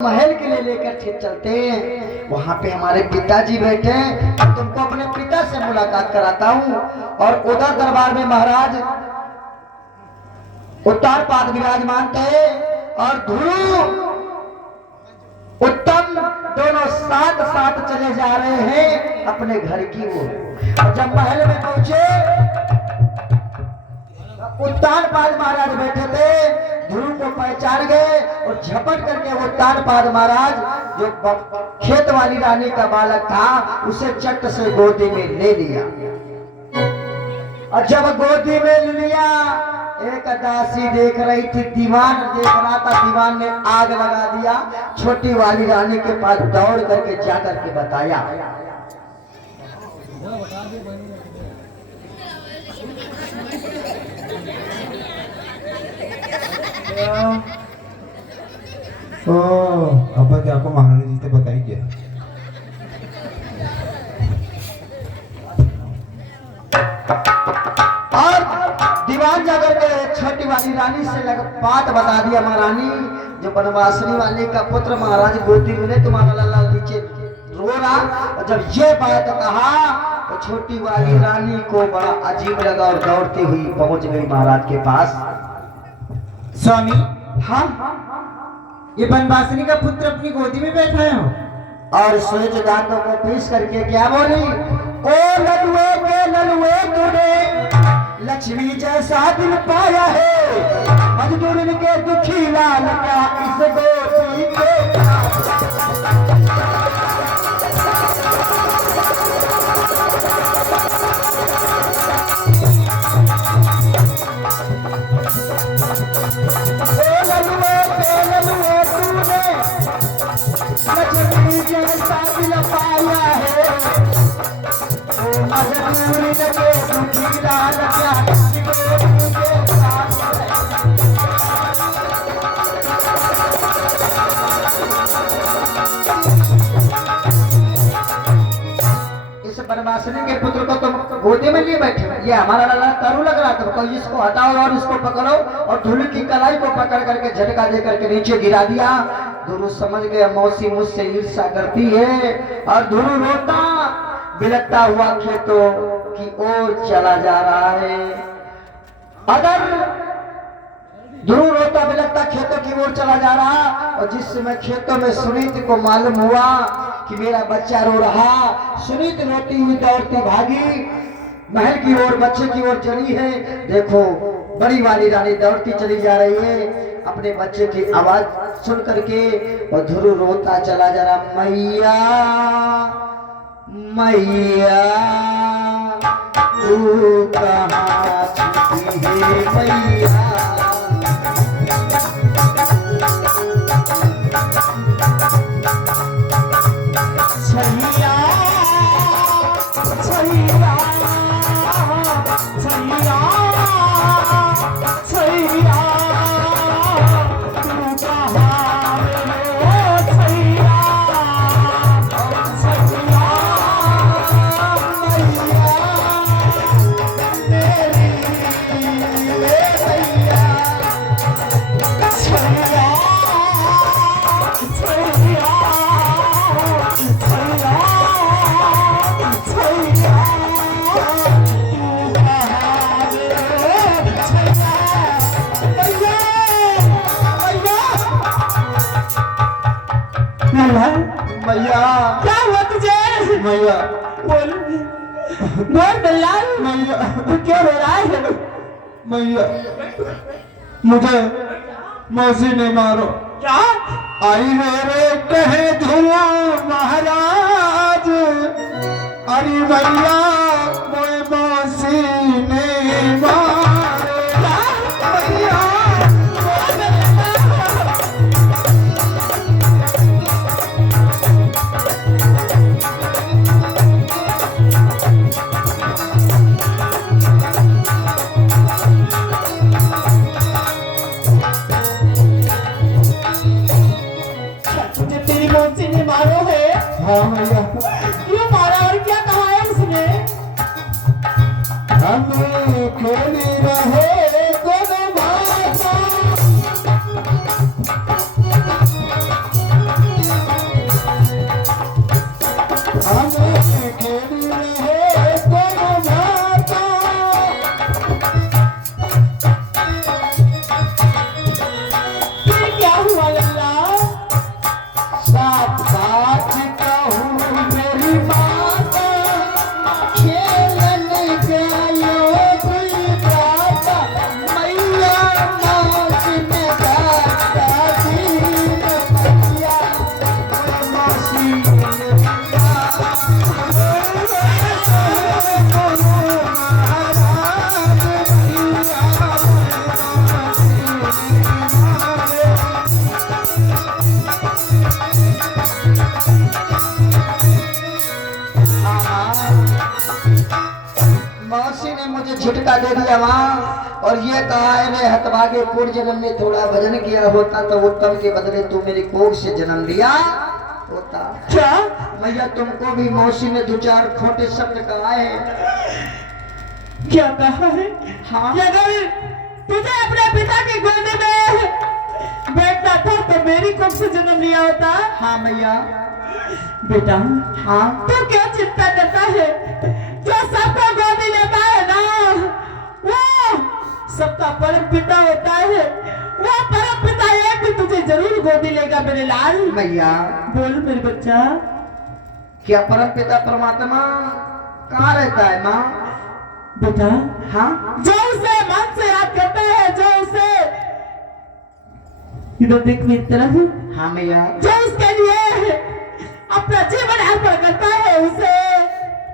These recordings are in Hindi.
महल के लिए लेकर चलते हैं। वहाँ पे हमारे पिताजी बैठे हैं। तुमको अपने पिता से मुलाकात कराता हूँ। और उधर दरबार में महाराज उत्तानपाद विराजमान थे और ध्रुव उत्तम दोनों साथ साथ चले जा रहे हैं अपने घर की ओर। और जब महल में पहुंचे उत्तानपाद महाराज बैठे थे। ध्रुव को पहचान गए और झपट करके वो उत्तानपाद महाराज जो खेत वाली रानी का बालक था उसे चट से गोदी में ले लिया। और जब गोदी में ले लिया, एक दासी देख रही थी, दीवान देख रहा था, दीवान ने आग लगा दिया। छोटी वाली रानी के पास दौड़ करके जाकर के बताया। अब क्या आपको महारानी जी से बताई गया। और दीवान जाकर के छोटी वाली रानी से बात बता दिया। महारानी जो बनवासनी वाले का पुत्र महाराज गोदी मिले, तुम्हारा लाला नीचे रो रहा। और जब ये बात कहा तो छोटी वाली रानी को बड़ा अजीब लगा और दौड़ती हुई पहुंच गई महाराज के पास। स्वामी, हाँ, ये बनवासनी का पुत्र अपनी गोदी में बैठा है और सूरज दांतों को पीस करके क्या बोली, ओ ललुए के ललुए तूने लक्ष्मी जैसा दिल पाया है, मजदूर के दुखी लाल का इस गोदी के। लक्ष्मी जैसा दिल पाया है, ओ मजदूर के दुखी लाल क्या इस गोदी के साथ है। इस बनवासनी के पुत्र को तुम गोदी में लिए बैठे, ये हमारा लाला तारू लग रहा था। तो इसको हटाओ और इसको पकड़ो और धूल की कलाई को पकड़ करके झटका दे करके नीचे गिरा दिया। ध्रुव समझ गया मौसी मुझसे ईर्ष्या करती है और ध्रुव रोता बिलखता हुआ खेतों की ओर चला जा रहा है। अगर ध्रुव रोता बिलखता खेतों की ओर चला जा रहा और जिस समय खेतों में सुनीति को मालूम हुआ कि मेरा बच्चा रो रहा, सुनीति रोती हुई दौड़ती भागी महल की ओर, बच्चे की ओर चली है। देखो बड़ी वाली रानी दौड़ती चली जा रही है अपने बच्चे की आवाज सुन करके। और ध्रुव रोता चला जा रहा, मैया मैया तू कहाँ छुपी है मैया। छैया छैया छैया छैया तू कहाँ रे छैया छैया मैया मेरी मैया छैया छैया मैया क्या हुआ तुझे? मैया बोल बोल दल्लाल, मैया तू क्यों रो रहा है? मैया मुझे मौसी ने मारो। क्या? आई मेरे कहे ध्रुव महाराज, अरे भैया मोए मौसी ने मारे। भैया तुझे तेरी मौसी ने मारो है? हाँ मैया। क्यों मारा और क्या कहा है उसने? हमें खेली रहे कोन माता मुझे झटका दे दिया माँ और ये कहा है मैं हतभागे पूर्व जन्म में थोड़ा भजन किया होता तो उत्तम के बदले तू मेरी कोख से जन्म लिया होता। क्या मैया तुमको भी मौसी ने 2-4 खोटे शब्द कहा है। क्या कहा है? हाँ तुझे अपने पिता की गोद में बैठना था तो मेरी कोख से जन्म लिया होता। हाँ मैया। बेटा हाँ तू क्यों चिंता करता है? जो सबको गोदी लेता है ना वो सबका परम पिता होता है। वो परम पिता एक भी तुझे जरूर गोदी लेगा मेरे लाल। मैया बोल मेरे बच्चा। क्या परम पिता परमात्मा कहाँ रहता है माँ? बेटा हाँ जो उसे मन से याद करता है, जो उसे इधर देख मेरी तरफ, हाँ मैया। जो उसके लिए अपना जीवन अर्पण करता है उसे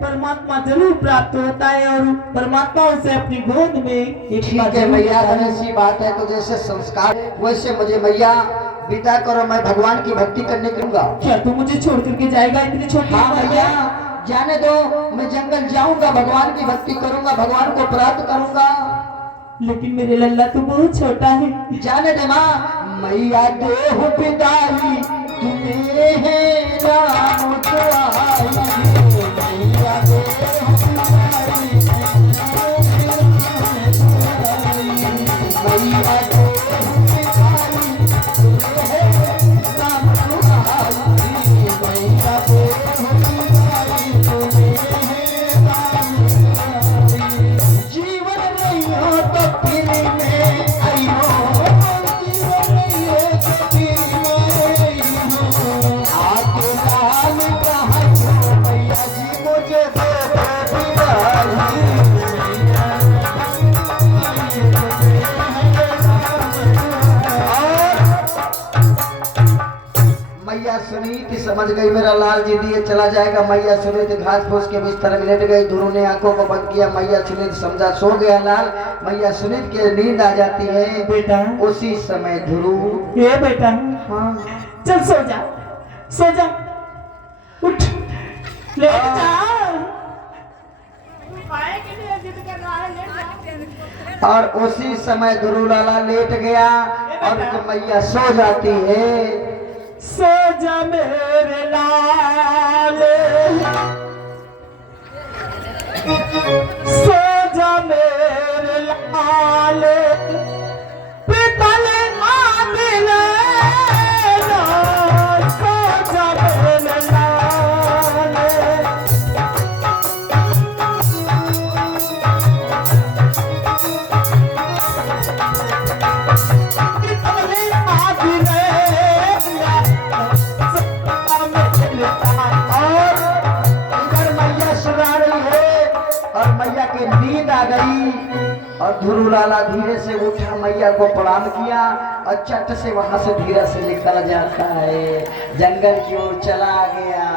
परमात्मा जरूर प्राप्त होता है और परमात्मा उसे अपनी गोद में एक ठीक है मैया, अगर ऐसी बात है तो जैसे संस्कार वैसे मुझे मैया विदा करो, मैं भगवान की भक्ति करने करूंगा। क्या तू मुझे छोड़ करके जाएगा इतनी छोटी हाँ उम्र भैया में? जाने दो, मैं जंगल जाऊंगा, भगवान की भक्ति करूंगा, भगवान को प्राप्त करूंगा। लेकिन मेरे लल्ला तू बहुत छोटा है। जाने दे माँ, मैया देह पिताई तुम्हें है राम दुआई, मैया देह पिताई मैया सुनीति समझ गई मेरा लाल जी दिए चला जाएगा। मैया सुनीति घास फूस के बिस्तर में लेट गई, ध्रुव ने आंखों को बंद किया। मैया सुनीति समझा सो गया लाल। मैया सुनीति के नींद आ जाती है। बेटा उसी समय ध्रुव, ये बेटा हाँ चल सो जा, सो जा, उठ लेट जा। और उसी समय ध्रुव लाला लेट गया और मैया सो जाती है। सो जा मेरे लाल, सो जा मेरे लाल, पितल आदिल सो जा मेरे लाल। और मैया के नींद आ गई और ध्रुव लाला धीरे से उठा, मैया को प्रणाम किया और चट से वहां से धीरे से निकल जाता है, जंगल की ओर चला गया।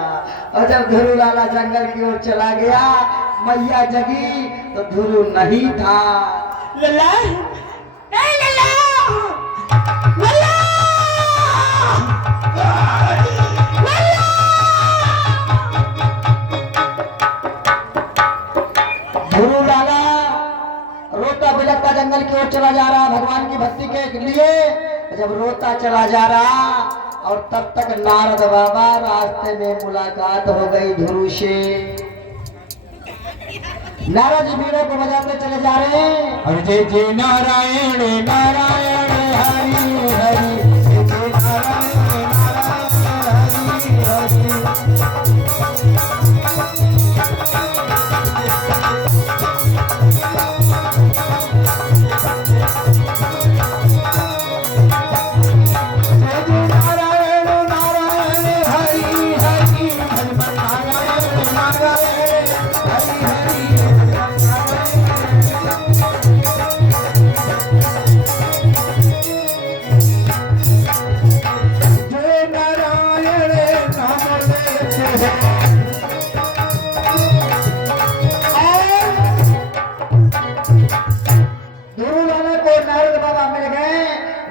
और जब ध्रुव लाला जंगल की ओर चला गया, मैया जगी तो ध्रुव नहीं था। लल्ला, ए लल्ला, लल्ला, ध्रुव लाला रोता बिलखता जंगल की ओर चला जा रहा भगवान की भक्ति के लिए। जब रोता चला जा रहा और तब तक नारद बाबा रास्ते में मुलाकात हो गई ध्रुव से। नारद जी वीणा को बजाते चले जा रहे हैं। और जय जय नारायण नारायण हरि हरि, जय जय नारायण नारायण हरि हरि।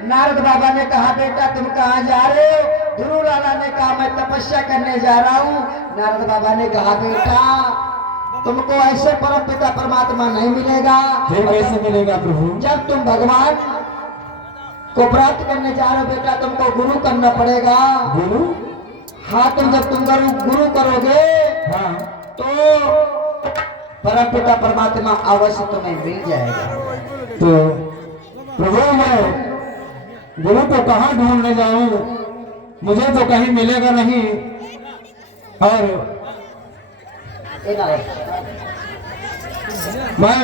नारद बाबा ने कहा बेटा तुम कहाँ जा रहे हो? ध्रुव लाला ने कहा मैं तपस्या करने जा रहा हूँ। नारद बाबा ने कहा बेटा तुमको ऐसे परम पिता परमात्मा नहीं मिलेगा। फिर कैसे मिलेगा प्रभु? जब तुम भगवान को प्राप्त करने जा रहे हो बेटा, तुमको गुरु करना पड़ेगा। गुरु? हाँ, जब तुम गुरु करोगे हाँ। तो परम पिता परमात्मा अवश्य तुम्हें मिल जाएगा। तो प्रभु मैं गुरु को कहाँ ढूंढने जाऊं? मुझे तो कहीं मिलेगा नहीं। और मैं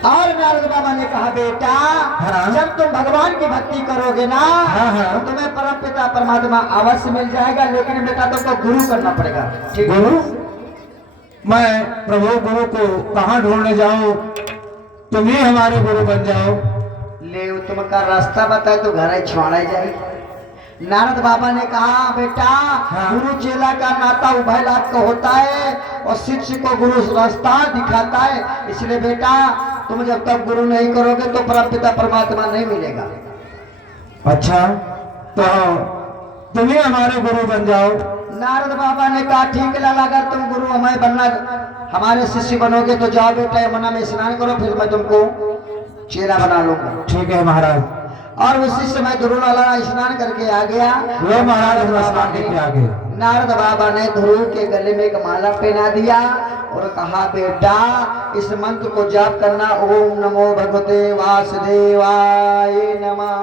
और नारद बाबा ने कहा बेटा, हाँ। जब तुम भगवान की भक्ति करोगे ना, हाँ। तो तुम्हें परम पिता परमात्मा अवश्य मिल जाएगा। लेकिन बेटा तुमको गुरु करना पड़ेगा। ठीक है? गुरु? मैं प्रभु गुरु को कहाँ ढूंढने जाऊं? तुम ही हमारे गुरु बन जाओ। ले तुमका रास्ता बताए तो घर ही छोड़ा जाए। नारद बाबा ने कहा बेटा, हाँ। गुरु चेला का नाता उभय लाभ का होता है और शिष्य को गुरु रास्ता दिखाता है। इसलिए बेटा तुम जब तक गुरु नहीं करोगे तो परम पिता परमात्मा नहीं मिलेगा। अच्छा, तो तुम ही हमारे गुरु बन जाओ। नारद बाबा ने कहा ठीक लगा, अगर तुम गुरु हमें बनना हमारे शिष्य बनोगे तो जाओ बेटा यमुना में स्नान करो, फिर मैं तुमको चेला बना लूंगा। ठीक है महाराज। और उसी समय ध्रुव लाला स्नान करके आ गया। वो महाराज हम स्नान करके आ गए। नारद बाबा ने ध्रुव के गले में एक माला पहना दिया और कहा बेटा इस मंत्र को जाप करना, ओम नमो भगवते वासुदेवाय नमः।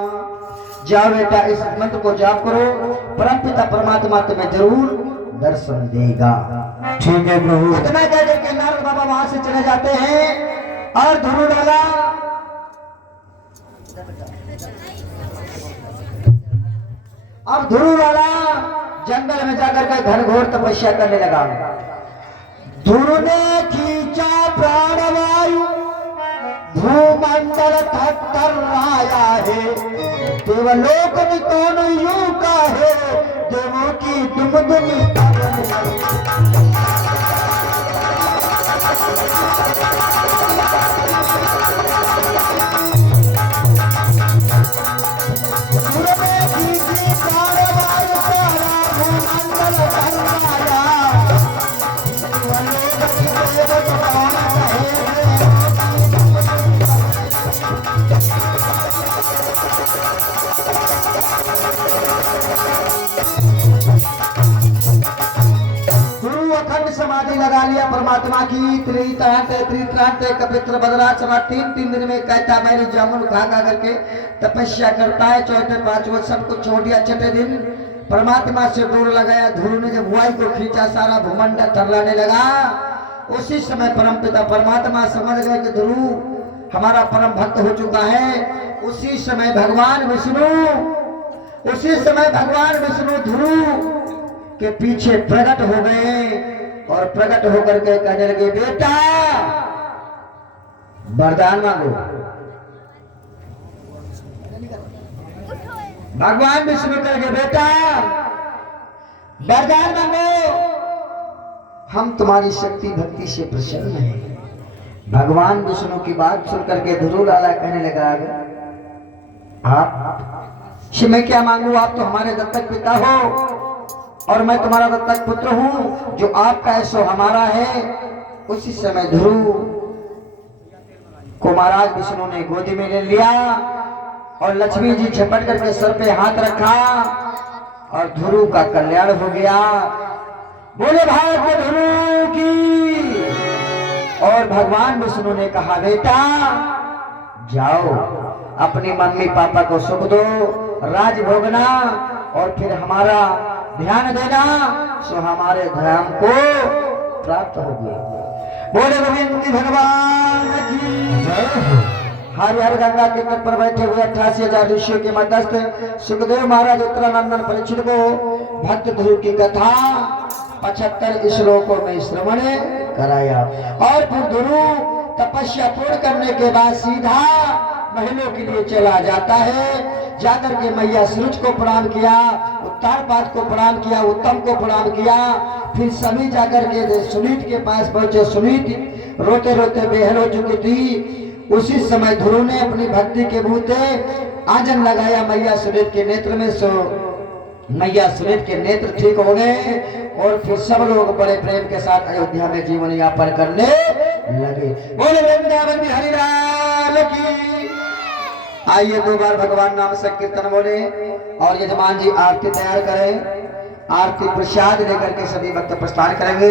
जाओ बेटा इस मंत्र को जाप करो, परमपिता परमात्मा तुम्हें जरूर दर्शन देगा। ठीक है प्रभु। इतना कह करके नारद बाबा वहां से चले जाते हैं और ध्रुव लाला अब ध्रुव लाला जंगल में जाकर के घनघोर तपस्या करने लगा। ध्रुव ने खींचा प्राणवायु, भूमंडल थर्राया है। देवलोक में कौन यूं का है, देवों की दुमदुम समाधि लगा लिया परमात्मा की। त्रित्रांत कपित्र बदराचरण तीन दिन में कहता मैंने जामुन खा करके तपस्या करता है। चौथे पांचवें सब कुछ छोड़ दिया। छठे दिन परमात्मा से डोर लगाया। ध्रुव ने जब वायु को खींचा सारा भूमंडल टर्राने लगा। उसी समय परमपिता परमात्मा समझ गए कि ध्रुव हमारा परम भक्त हो चुका है। उसी समय भगवान विष्णु ध्रुव के पीछे प्रकट हो गए और प्रकट होकर के कहने लगे बेटा वरदान मांगो। भगवान विष्णु कहेंगे बेटा वरदान मांगो, हम तुम्हारी शक्ति भक्ति से प्रसन्न हैं। भगवान विष्णु की बात सुनकर के ध्रुव लाला कहने लगा आप मैं क्या मांगू, आप तो हमारे दत्तक पिता हो और मैं तुम्हारा दत्तक पुत्र हूं। जो आपका है सो हमारा है। उसी समय ध्रुव को महाराज विष्णु ने गोदी में ले लिया और लक्ष्मी जी झपट करके सर पे हाथ रखा और ध्रुव का कल्याण हो गया। बोले भाई को ध्रुव की। और भगवान विष्णु ने कहा बेटा जाओ अपनी मम्मी पापा को सुख दो, राज भोगना और फिर हमारा ध्यान देना, सो हमारे धाम को प्राप्त हो गया। बोले गोविंद भगवान की हर हर गंगा के तट पर बैठे हुए 88,000 ऋषियों के मध्यस्थ सुखदेव महाराज उत्तरानंदन परीक्षित को भक्त ध्रुव की कथा 75 श्लोकों में श्रवण कराया। और फिर ध्रुव तपस्या पूर्ण करने के बाद सीधा महलों के लिए चला जाता है। जाकर के मैया सूरज को प्रणाम किया, उत्तानपाद को प्रणाम किया, उत्तम को प्रणाम किया। फिर सभी जाकर के सुनीत के पास पहुंचे। सुनीत रोते रोते बेहल हो चुकी थी। उसी समय ध्रुव ने अपनी भक्ति के बूते आंजन लगाया मैया सुनीत के नेत्र में। सो मैया सुनीत के नेत्र ठीक हो गए और फिर सब लोग बड़े प्रेम के साथ अयोध्या में जीवन यापन करने लगे। बोले वृंदावन बिहारी लाल की। आइए 2 बार भगवान नाम संकीर्तन बोले और यजमान जी आरती तैयार करें। आरती प्रसाद लेकर के सभी भक्त प्रस्थान करेंगे।